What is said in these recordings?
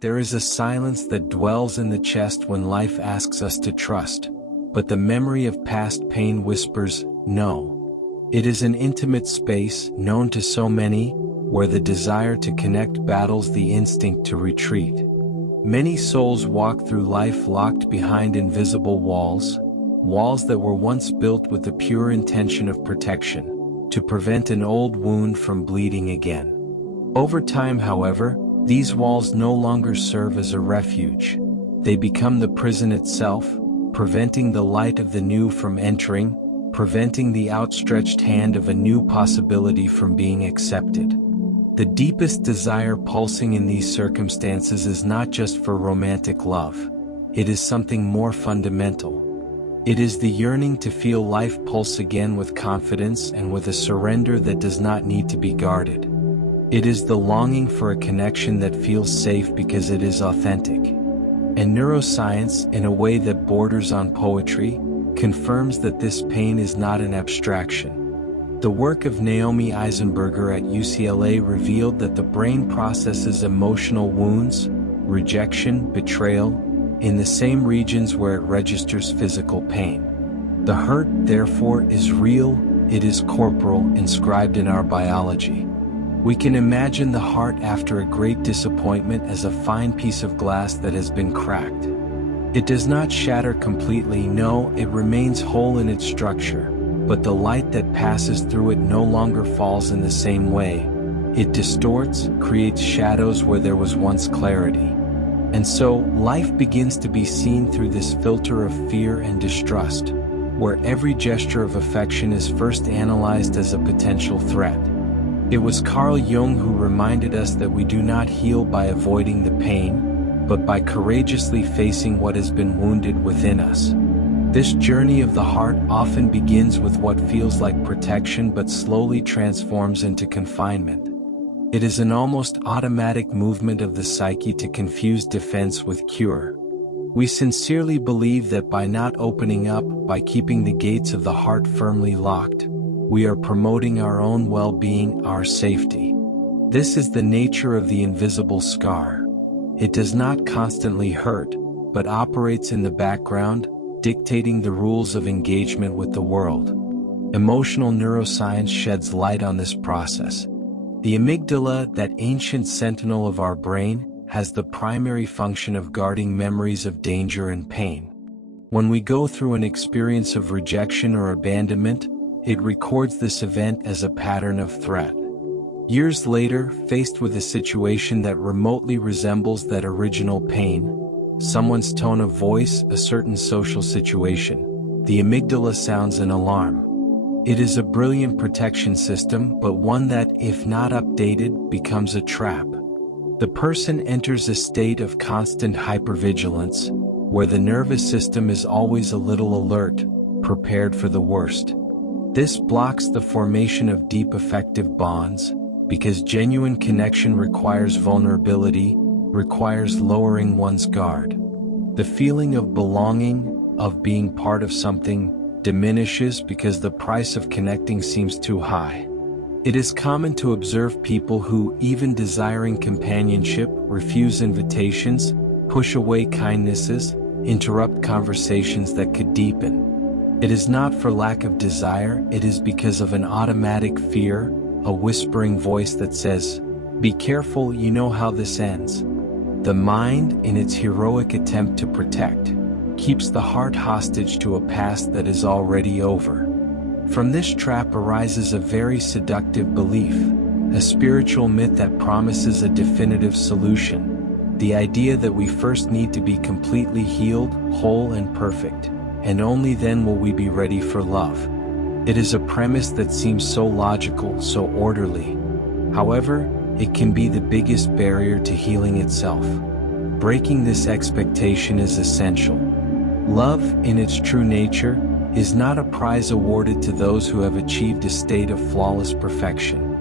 There is a silence that dwells in the chest when life asks us to trust, but the memory of past pain whispers, no. It is an intimate space, known to so many, where the desire to connect battles the instinct to retreat. Many souls walk through life locked behind invisible walls, walls that were once built with the pure intention of protection, to prevent an old wound from bleeding again. Over time, however, these walls no longer serve as a refuge. They become the prison itself, preventing the light of the new from entering, preventing the outstretched hand of a new possibility from being accepted. The deepest desire pulsing in these circumstances is not just for romantic love. It is something more fundamental. It is the yearning to feel life pulse again with confidence and with a surrender that does not need to be guarded. It is the longing for a connection that feels safe because it is authentic. And neuroscience, in a way that borders on poetry, confirms that this pain is not an abstraction. The work of Naomi Eisenberger at UCLA revealed that the brain processes emotional wounds, rejection, betrayal, in the same regions where it registers physical pain. The hurt, therefore, is real, it is corporal, inscribed in our biology. We can imagine the heart after a great disappointment as a fine piece of glass that has been cracked. It does not shatter completely, no, it remains whole in its structure, but the light that passes through it no longer falls in the same way. It distorts, creates shadows where there was once clarity. And so, life begins to be seen through this filter of fear and distrust, where every gesture of affection is first analyzed as a potential threat. It was Carl Jung who reminded us that we do not heal by avoiding the pain, but by courageously facing what has been wounded within us. This journey of the heart often begins with what feels like protection but slowly transforms into confinement. It is an almost automatic movement of the psyche to confuse defense with cure. We sincerely believe that by not opening up, by keeping the gates of the heart firmly locked, we are promoting our own well-being, our safety. This is the nature of the invisible scar. It does not constantly hurt, but operates in the background, dictating the rules of engagement with the world. Emotional neuroscience sheds light on this process. The amygdala, that ancient sentinel of our brain, has the primary function of guarding memories of danger and pain. When we go through an experience of rejection or abandonment, it records this event as a pattern of threat. Years later, faced with a situation that remotely resembles that original pain, someone's tone of voice, a certain social situation, the amygdala sounds an alarm. It is a brilliant protection system, but one that, if not updated, becomes a trap. The person enters a state of constant hypervigilance, where the nervous system is always a little alert, prepared for the worst. This blocks the formation of deep affective bonds, because genuine connection requires vulnerability, requires lowering one's guard. The feeling of belonging, of being part of something, diminishes because the price of connecting seems too high. It is common to observe people who, even desiring companionship, refuse invitations, push away kindnesses, interrupt conversations that could deepen. It is not for lack of desire, it is because of an automatic fear, a whispering voice that says, "Be careful, you know how this ends." The mind, in its heroic attempt to protect, keeps the heart hostage to a past that is already over. From this trap arises a very seductive belief, a spiritual myth that promises a definitive solution. The idea that we first need to be completely healed, whole and perfect, and only then will we be ready for love. It is a premise that seems so logical, so orderly. However, it can be the biggest barrier to healing itself. Breaking this expectation is essential. Love, in its true nature, is not a prize awarded to those who have achieved a state of flawless perfection.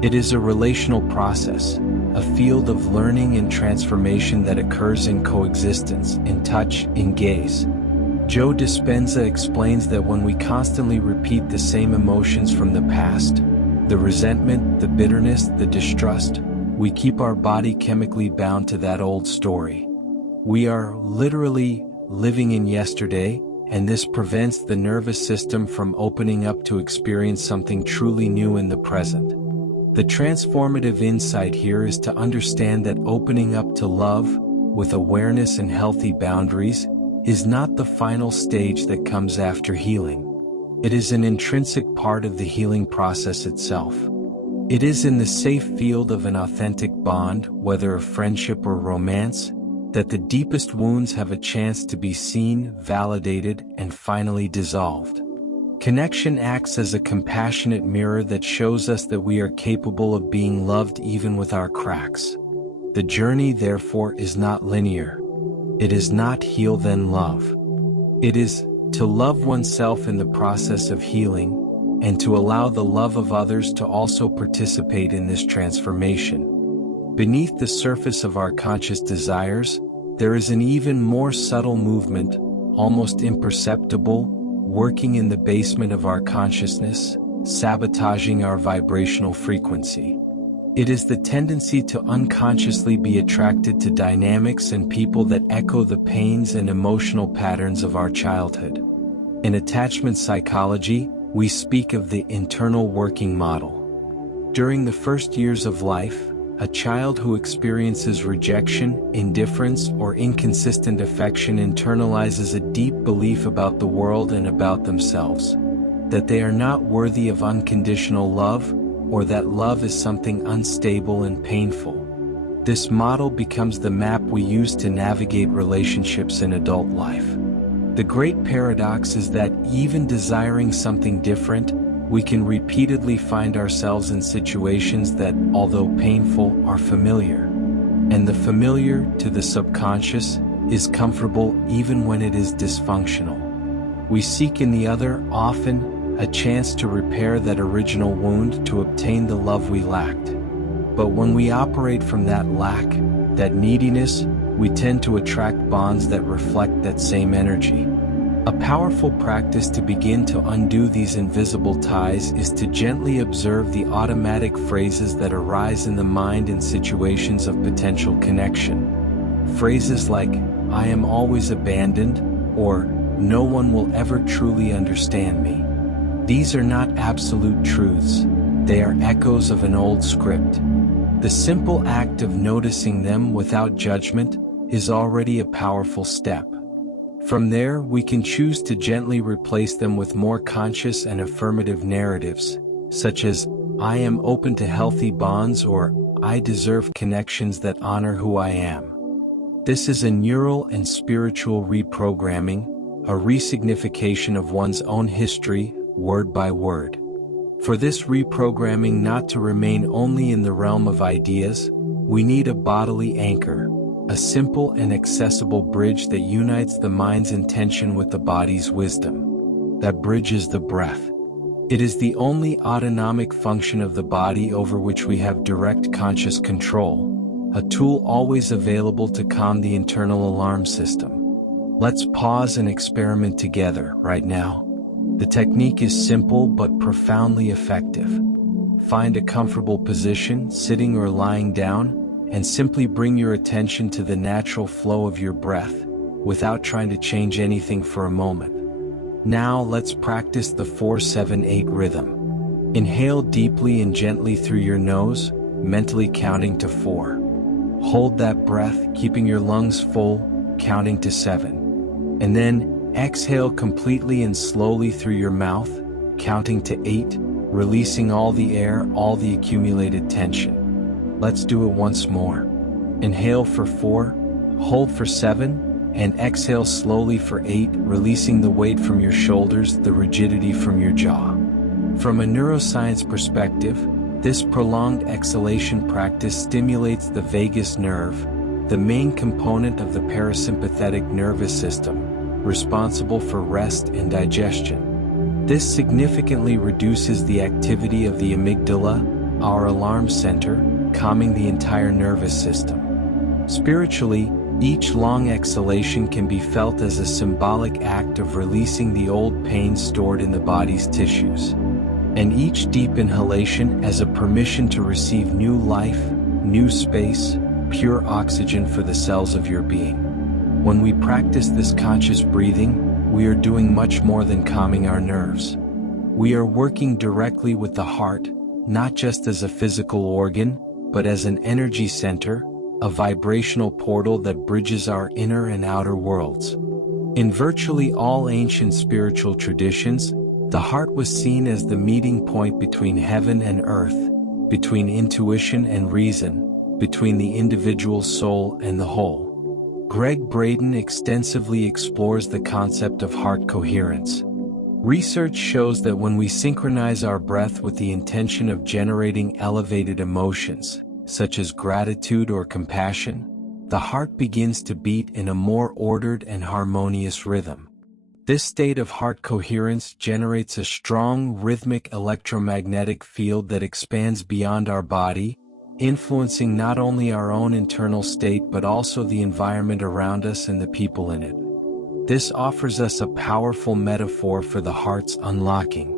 It is a relational process, a field of learning and transformation that occurs in coexistence, in touch, in gaze. Joe Dispenza explains that when we constantly repeat the same emotions from the past, the resentment, the bitterness, the distrust, we keep our body chemically bound to that old story. We are literally living in yesterday, and this prevents the nervous system from opening up to experience something truly new in the present. The transformative insight here is to understand that opening up to love, with awareness and healthy boundaries, is not the final stage that comes after healing. It is an intrinsic part of the healing process itself. It is in the safe field of an authentic bond, whether a friendship or romance, that the deepest wounds have a chance to be seen, validated, and finally dissolved. Connection acts as a compassionate mirror that shows us that we are capable of being loved even with our cracks. The journey, therefore, is not linear. It is not heal then love. It is to love oneself in the process of healing, and to allow the love of others to also participate in this transformation. Beneath the surface of our conscious desires, there is an even more subtle movement, almost imperceptible, working in the basement of our consciousness, sabotaging our vibrational frequency. It is the tendency to unconsciously be attracted to dynamics and people that echo the pains and emotional patterns of our childhood. In attachment psychology, we speak of the internal working model. During the first years of life, a child who experiences rejection, indifference, or inconsistent affection internalizes a deep belief about the world and about themselves, that they are not worthy of unconditional love, or that love is something unstable and painful. This model becomes the map we use to navigate relationships in adult life. The great paradox is that even desiring something different, we can repeatedly find ourselves in situations that, although painful, are familiar. And the familiar, to the subconscious, is comfortable even when it is dysfunctional. We seek in the other, often, a chance to repair that original wound, to obtain the love we lacked. But when we operate from that lack, that neediness, we tend to attract bonds that reflect that same energy. A powerful practice to begin to undo these invisible ties is to gently observe the automatic phrases that arise in the mind in situations of potential connection. Phrases like, "I am always abandoned," or "No one will ever truly understand me." These are not absolute truths, they are echoes of an old script. The simple act of noticing them without judgment is already a powerful step. From there, we can choose to gently replace them with more conscious and affirmative narratives, such as, "I am open to healthy bonds," or "I deserve connections that honor who I am." This is a neural and spiritual reprogramming, a resignification of one's own history, word by word. For this reprogramming not to remain only in the realm of ideas, we need a bodily anchor, a simple and accessible bridge that unites the mind's intention with the body's wisdom. That bridge is the breath. It is the only autonomic function of the body over which we have direct conscious control, a tool always available to calm the internal alarm system. Let's pause and experiment together right now. The technique is simple but profoundly effective. Find a comfortable position, sitting or lying down, and simply bring your attention to the natural flow of your breath, without trying to change anything for a moment. Now let's practice the 4-7-8 rhythm. Inhale deeply and gently through your nose, mentally counting to 4. Hold that breath, keeping your lungs full, counting to 7. And then, exhale completely and slowly through your mouth, counting to 8, releasing all the air, all the accumulated tension. Let's do it once more. Inhale for 4, hold for 7, and exhale slowly for 8, releasing the weight from your shoulders, the rigidity from your jaw. From a neuroscience perspective, this prolonged exhalation practice stimulates the vagus nerve, the main component of the parasympathetic nervous system, responsible for rest and digestion. This significantly reduces the activity of the amygdala, our alarm center, calming the entire nervous system. Spiritually, each long exhalation can be felt as a symbolic act of releasing the old pain stored in the body's tissues, and each deep inhalation as a permission to receive new life, new space, pure oxygen for the cells of your being. When we practice this conscious breathing, we are doing much more than calming our nerves. We are working directly with the heart, not just as a physical organ, but as an energy center, a vibrational portal that bridges our inner and outer worlds. In virtually all ancient spiritual traditions, the heart was seen as the meeting point between heaven and earth, between intuition and reason, between the individual soul and the whole. Greg Braden extensively explores the concept of heart coherence. Research shows that when we synchronize our breath with the intention of generating elevated emotions, such as gratitude or compassion, the heart begins to beat in a more ordered and harmonious rhythm. This state of heart coherence generates a strong rhythmic electromagnetic field that expands beyond our body, influencing not only our own internal state but also the environment around us and the people in it. This offers us a powerful metaphor for the heart's unlocking.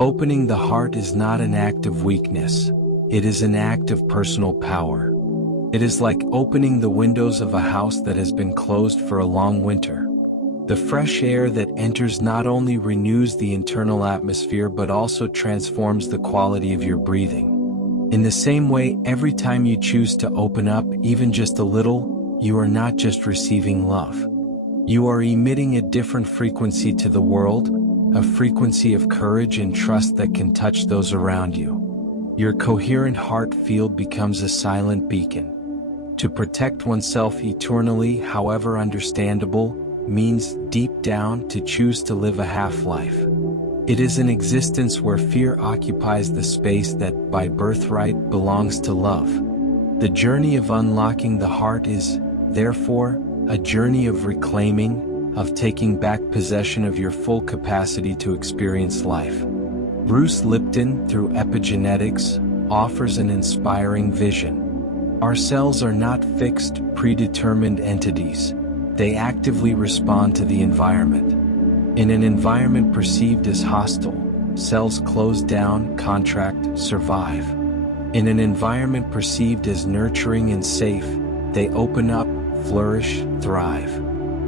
Opening the heart is not an act of weakness, it is an act of personal power. It is like opening the windows of a house that has been closed for a long winter. The fresh air that enters not only renews the internal atmosphere but also transforms the quality of your breathing. In the same way, every time you choose to open up, even just a little, you are not just receiving love. You are emitting a different frequency to the world, a frequency of courage and trust that can touch those around you. Your coherent heart field becomes a silent beacon. To protect oneself eternally, however understandable, means deep down to choose to live a half-life. It is an existence where fear occupies the space that, by birthright, belongs to love. The journey of unlocking the heart is, therefore, a journey of reclaiming, of taking back possession of your full capacity to experience life. Bruce Lipton, through epigenetics, offers an inspiring vision. Our cells are not fixed, predetermined entities. They actively respond to the environment. In an environment perceived as hostile, cells close down, contract, survive. In an environment perceived as nurturing and safe, they open up, flourish, thrive.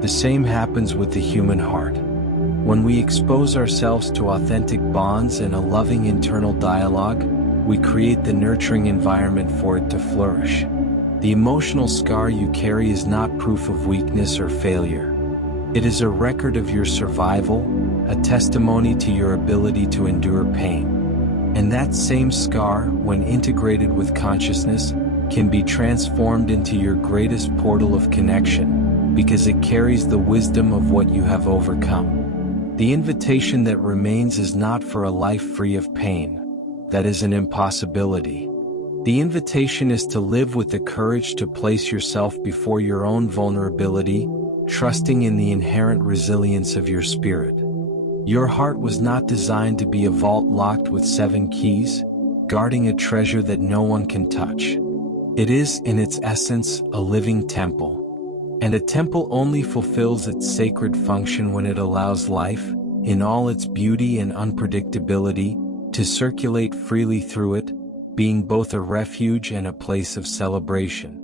The same happens with the human heart. When we expose ourselves to authentic bonds and a loving internal dialogue, we create the nurturing environment for it to flourish. The emotional scar you carry is not proof of weakness or failure. It is a record of your survival, a testimony to your ability to endure pain. And that same scar, when integrated with consciousness, can be transformed into your greatest portal of connection, because it carries the wisdom of what you have overcome. The invitation that remains is not for a life free of pain. That is an impossibility. The invitation is to live with the courage to place yourself before your own vulnerability, trusting in the inherent resilience of your spirit. Your heart was not designed to be a vault locked with 7 keys, guarding a treasure that no one can touch. It is, in its essence, a living temple. And a temple only fulfills its sacred function when it allows life, in all its beauty and unpredictability, to circulate freely through it, being both a refuge and a place of celebration.